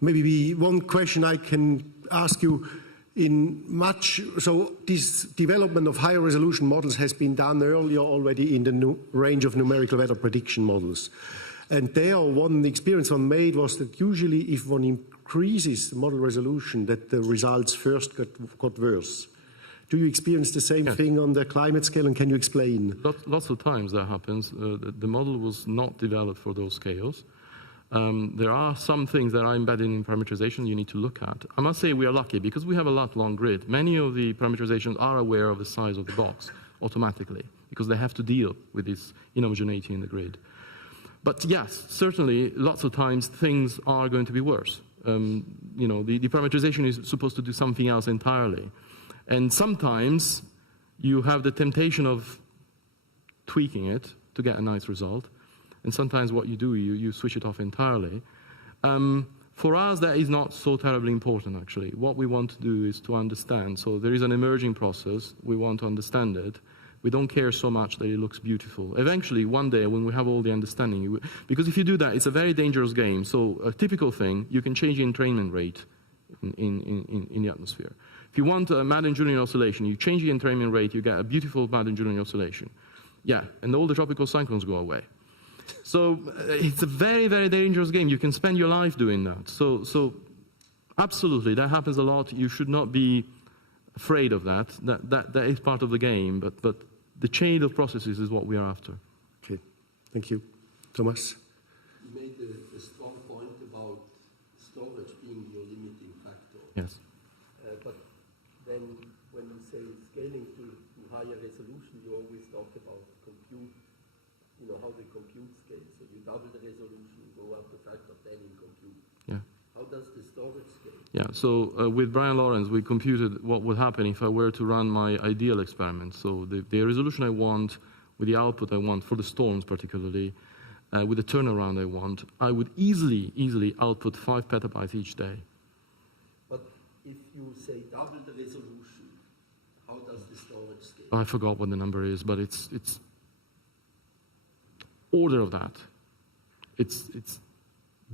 Maybe one question I can ask you so this development of higher resolution models has been done earlier already in the range of numerical weather prediction models. And there, one experience one made was that usually if one increases the model resolution, that the results first got worse. Do you experience the same thing on the climate scale, and can you explain? Lots of times that happens. The model was not developed for those scales. There are some things that are embedded in parameterization you need to look at. I must say we are lucky because we have a long grid. Many of the parameterizations are aware of the size of the box automatically because they have to deal with this inhomogeneity in the grid. But yes, certainly lots of times things are going to be worse. The parameterization is supposed to do something else entirely. And sometimes you have the temptation of tweaking it to get a nice result. And sometimes what you do, you switch it off entirely. For us, that is not so terribly important, actually. What we want to do is to understand. So there is an emerging process. We want to understand it. We don't care so much that it looks beautiful. Eventually, one day, when we have all the understanding, because if you do that, it's a very dangerous game. So a typical thing, you can change the entrainment rate in the atmosphere. If you want a Madden-Julian oscillation, you change the entrainment rate, you get a beautiful Madden-Julian oscillation. Yeah, and all the tropical cyclones go away. So it's a very, very dangerous game. You can spend your life doing that. So absolutely, that happens a lot. You should not be afraid of that. That is part of the game, but the chain of processes is what we are after. Okay, thank you. Thomas? You made a strong point about storage being your limiting factor. Yes. But then when you say scaling to higher resolution, you always talk about compute, how the compute scales. So you double the resolution, go up to factor 10 in compute. Yeah. How does the storage scale? Yeah, so with Brian Lawrence, we computed what would happen if I were to run my ideal experiment. So the resolution I want, with the output I want, for the storms particularly, with the turnaround I want, I would easily output 5 petabytes each day. But if you say double the resolution, how does the storage scale? I forgot what the number is, but it's order of that. It's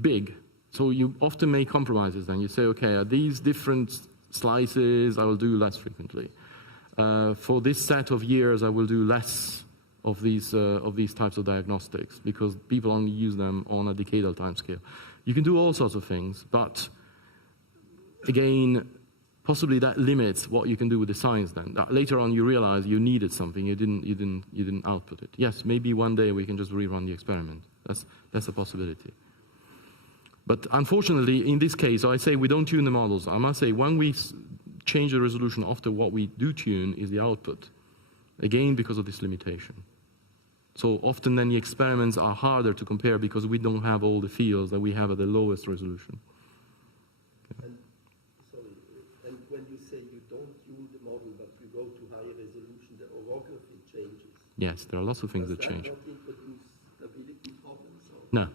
big. So you often make compromises then. You say, okay, at these different slices, I will do less frequently. For this set of years, I will do less of these types of diagnostics because people only use them on a decadal timescale. You can do all sorts of things, but again, possibly that limits what you can do with the science then. Later on you realize you needed something, you didn't output it. Yes, maybe one day we can just rerun the experiment. That's a possibility. But unfortunately, in this case, so I say we don't tune the models. I must say, when we change the resolution after what we do tune is the output. Again, because of this limitation. So often then the experiments are harder to compare because we don't have all the fields that we have at the lowest resolution. And, sorry, and when you say you don't tune the model, but you go to higher resolution, the orography changes. Yes, there are lots of things that change. Does that not introduce stability problems? Or No.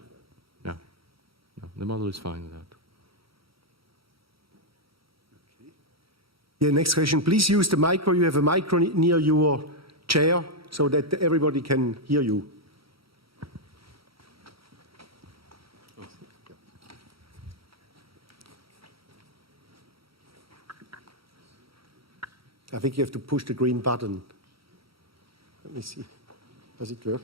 The model is fine with that. Yeah, next question. Please use the micro. You have a micro near your chair so that everybody can hear you. I think you have to push the green button. Let me see. Does it work?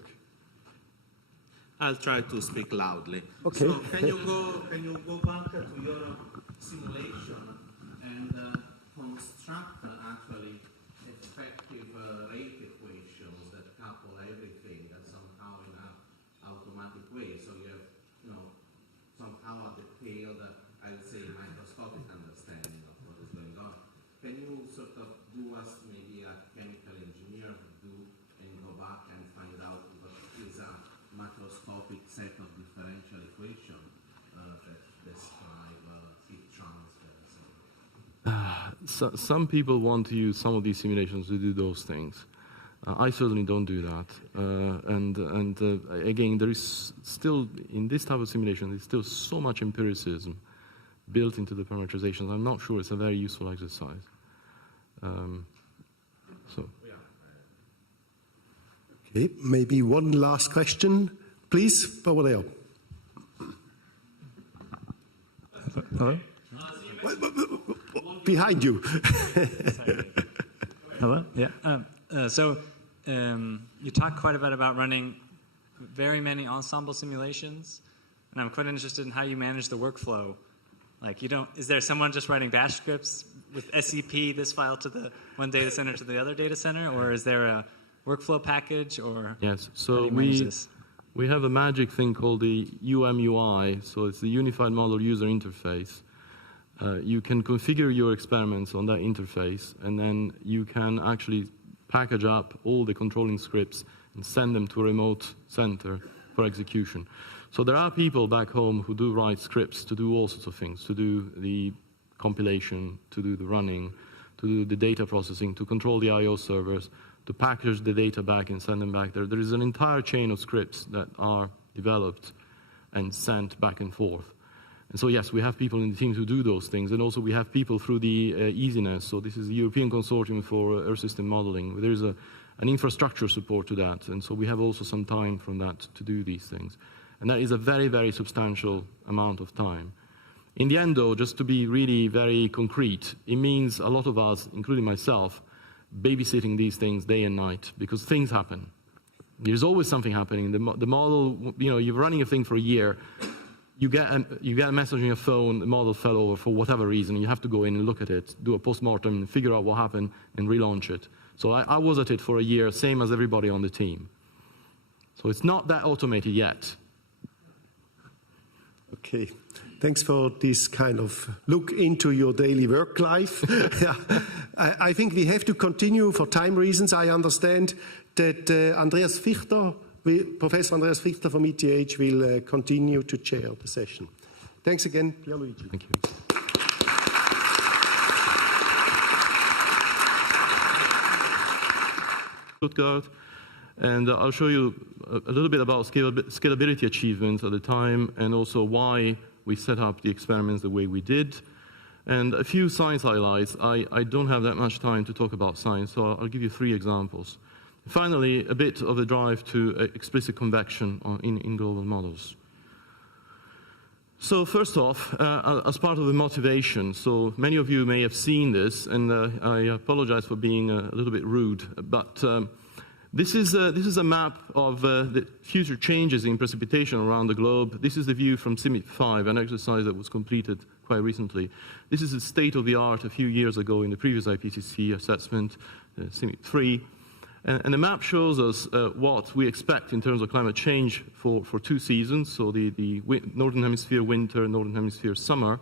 I'll try to speak loudly. Okay. So can you go back to your simulation and construct actually effective rate equations that couple everything that somehow in an automatic way. So you have, somehow a detailed, I would say, microscopic understanding of what is going on. Can you sort of do us maybe a chemical engineer do and go back and find out what is a macroscopic set of differential equations that describe heat transfer? Some people want to use some of these simulations to do those things. I certainly don't do that. Again, there is still, in this type of simulation, there's still so much empiricism built into the parameterizations. I'm not sure it's a very useful exercise. Okay, maybe one last question. Please, over there. Hello? Behind you. Hello? Yeah. You talk quite a bit about running very many ensemble simulations, and I'm quite interested in how you manage the workflow. Like, is there someone just writing bash scripts with SEP, this file to the one data center to the other data center, or is there a workflow package, or yes, how so do you manage this? we have a magic thing called the UMUI, so it's the Unified Model User Interface. You can configure your experiments on that interface, and then you can actually package up all the controlling scripts and send them to a remote center for execution. So there are people back home who do write scripts to do all sorts of things, to do the compilation, to do the running, to do the data processing, to control the I/O servers, to package the data back and send them back there. There is an entire chain of scripts that are developed and sent back and forth. And so yes, we have people in the teams who do those things, and also we have people through the EASINESS. So this is the European Consortium for Earth System Modeling. There is an infrastructure support to that, and so we have also some time from that to do these things. And that is a very, very substantial amount of time. In the end, though, just to be really very concrete, it means a lot of us, including myself, babysitting these things day and night, because things happen. There's always something happening. The model, you're running a thing for a year, you get a message on your phone, the model fell over for whatever reason, you have to go in and look at it, do a postmortem, and figure out what happened, and relaunch it. So I was at it for a year, same as everybody on the team. So it's not that automated yet. Okay, thanks for this kind of look into your daily work life. I think we have to continue for time reasons. I understand that Andreas Fichter, Professor Andreas Fichter from ETH will continue to chair the session. Thanks again, Pier Luigi. Thank you. Stuttgart, and I'll show you a little bit about scalability achievements at the time, and also why we set up the experiments the way we did, and a few science highlights. I don't have that much time to talk about science, so I'll give you 3 examples. Finally, a bit of the drive to explicit convection in global models. So first off, as part of the motivation, so many of you may have seen this, and I apologize for being a little bit rude, but this is a map of the future changes in precipitation around the globe. This is the view from CMIP 5, an exercise that was completed quite recently. This is the state of the art a few years ago in the previous IPCC assessment, CMIP 3. And the map shows us what we expect in terms of climate change for 2 seasons, so the Northern Hemisphere winter, Northern Hemisphere summer.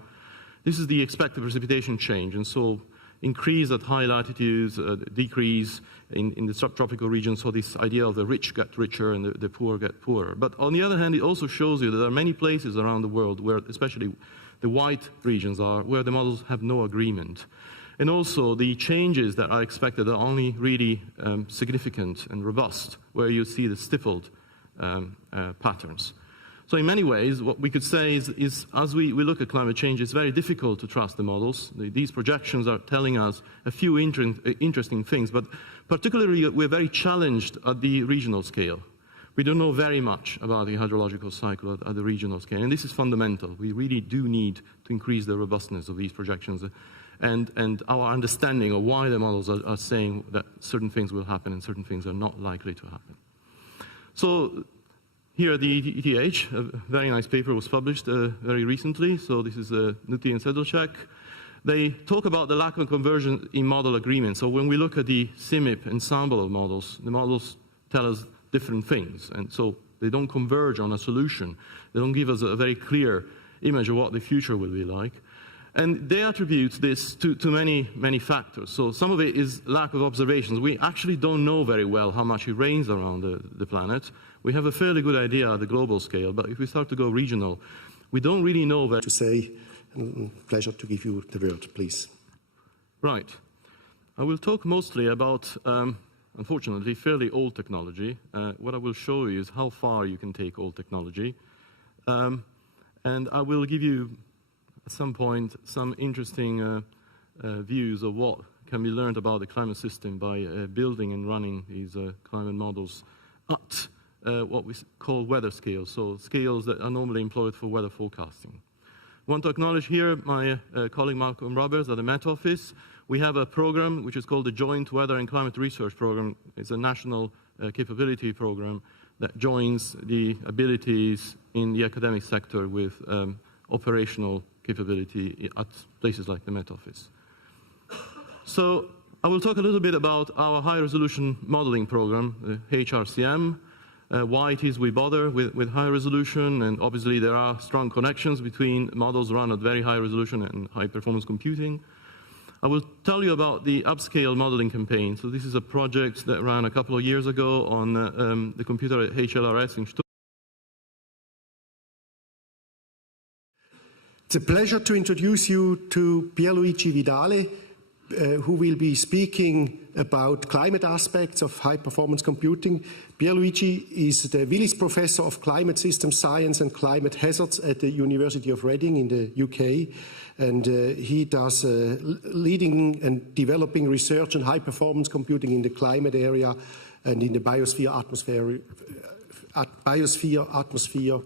This is the expected precipitation change, and so increase at high latitudes, decrease in the subtropical regions, so this idea of the rich get richer and the poor get poorer. But on the other hand, it also shows you that there are many places around the world where, especially the white regions are, where the models have no agreement. And also, the changes that are expected are only really significant and robust, where you see the stippled patterns. So in many ways, what we could say is as we look at climate change, it's very difficult to trust the models. These projections are telling us a few interesting things, but particularly we're very challenged at the regional scale. We don't know very much about the hydrological cycle at the regional scale, and this is fundamental. We really do need to increase the robustness of these projections and our understanding of why the models are saying that certain things will happen and certain things are not likely to happen. So here at the ETH, a very nice paper was published very recently. So this is Nuti and Sedlček. They talk about the lack of conversion in model agreement. So when we look at the CMIP ensemble of models, the models tell us different things. And so they don't converge on a solution. They don't give us a very clear image of what the future will be like. And they attribute this to many, many factors. So some of it is lack of observations. We actually don't know very well how much it rains around the planet. We have a fairly good idea at the global scale, but if we start to go regional, we don't really know very to say. Pleasure to give you the word, please. Right. I will talk mostly about, unfortunately, fairly old technology. What I will show you is how far you can take old technology. And I will give you at some point some interesting views of what can be learned about the climate system by building and running these climate models at what we call weather scales, so scales that are normally employed for weather forecasting. I want to acknowledge here my colleague Malcolm Roberts at the Met Office. We have a program which is called the Joint Weather and Climate Research Program. It's a national capability program that joins the abilities in the academic sector with operational capability at places like the Met Office. So I will talk a little bit about our high-resolution modeling program, HRCM, why it is we bother with high resolution, and obviously there are strong connections between models run at very high resolution and high-performance computing. I will tell you about the upscale modeling campaign. So this is a project that ran a couple of years ago on the computer at HLRS in Stuttgart. It's a pleasure to introduce you to Pier Luigi Vidale, who will be speaking about climate aspects of high-performance computing. Pier Luigi is the Willis Professor of Climate System Science and Climate Hazards at the University of Reading in the UK. And he does leading and developing research on high-performance computing in the climate area and in the biosphere-atmosphere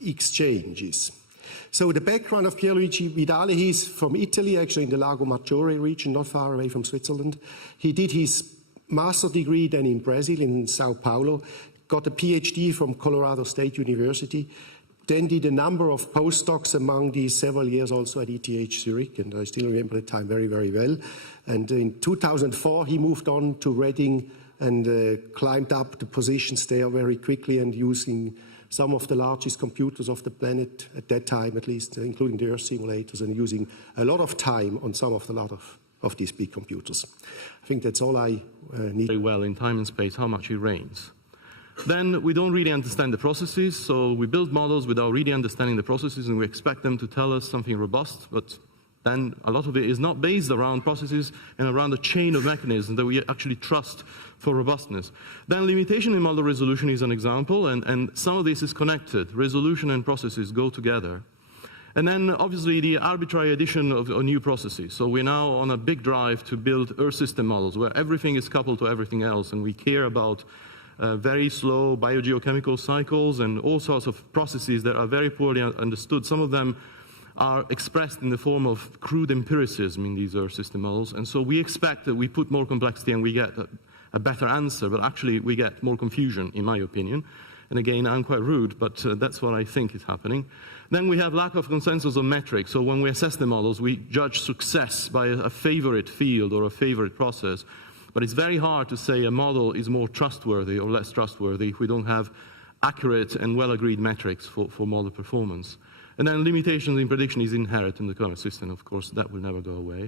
exchanges. So the background of Pier Luigi Vidale, he's from Italy, actually in the Lago Maggiore region, not far away from Switzerland. He did his master degree then in Brazil, in Sao Paulo, got a PhD from Colorado State University, then did a number of postdocs among these several years also at ETH Zurich, and I still remember the time very, very well. And in 2004, he moved on to Reading and climbed up the positions there very quickly and using some of the largest computers of the planet at that time, at least, including the Earth simulators, and using a lot of time on some of of these big computers. I think that's all I need. Very well in time and space how much it rains. Then we don't really understand the processes, so we build models without really understanding the processes, and we expect them to tell us something robust, but then a lot of it is not based around processes and around a chain of mechanisms that we actually trust for robustness. Then limitation in model resolution is an example, and some of this is connected. Resolution and processes go together. And then obviously the arbitrary addition of new processes. So we're now on a big drive to build Earth system models where everything is coupled to everything else, and we care about very slow biogeochemical cycles and all sorts of processes that are very poorly understood. Some of them are expressed in the form of crude empiricism in these Earth system models. And so we expect that we put more complexity and we get a better answer, but actually we get more confusion, in my opinion. And again, I'm quite rude, but that's what I think is happening. Then we have lack of consensus on metrics. So when we assess the models, we judge success by a favorite field or a favorite process. But it's very hard to say a model is more trustworthy or less trustworthy if we don't have accurate and well-agreed metrics for model performance. And then limitations in prediction is inherent in the current system, of course, that will never go away.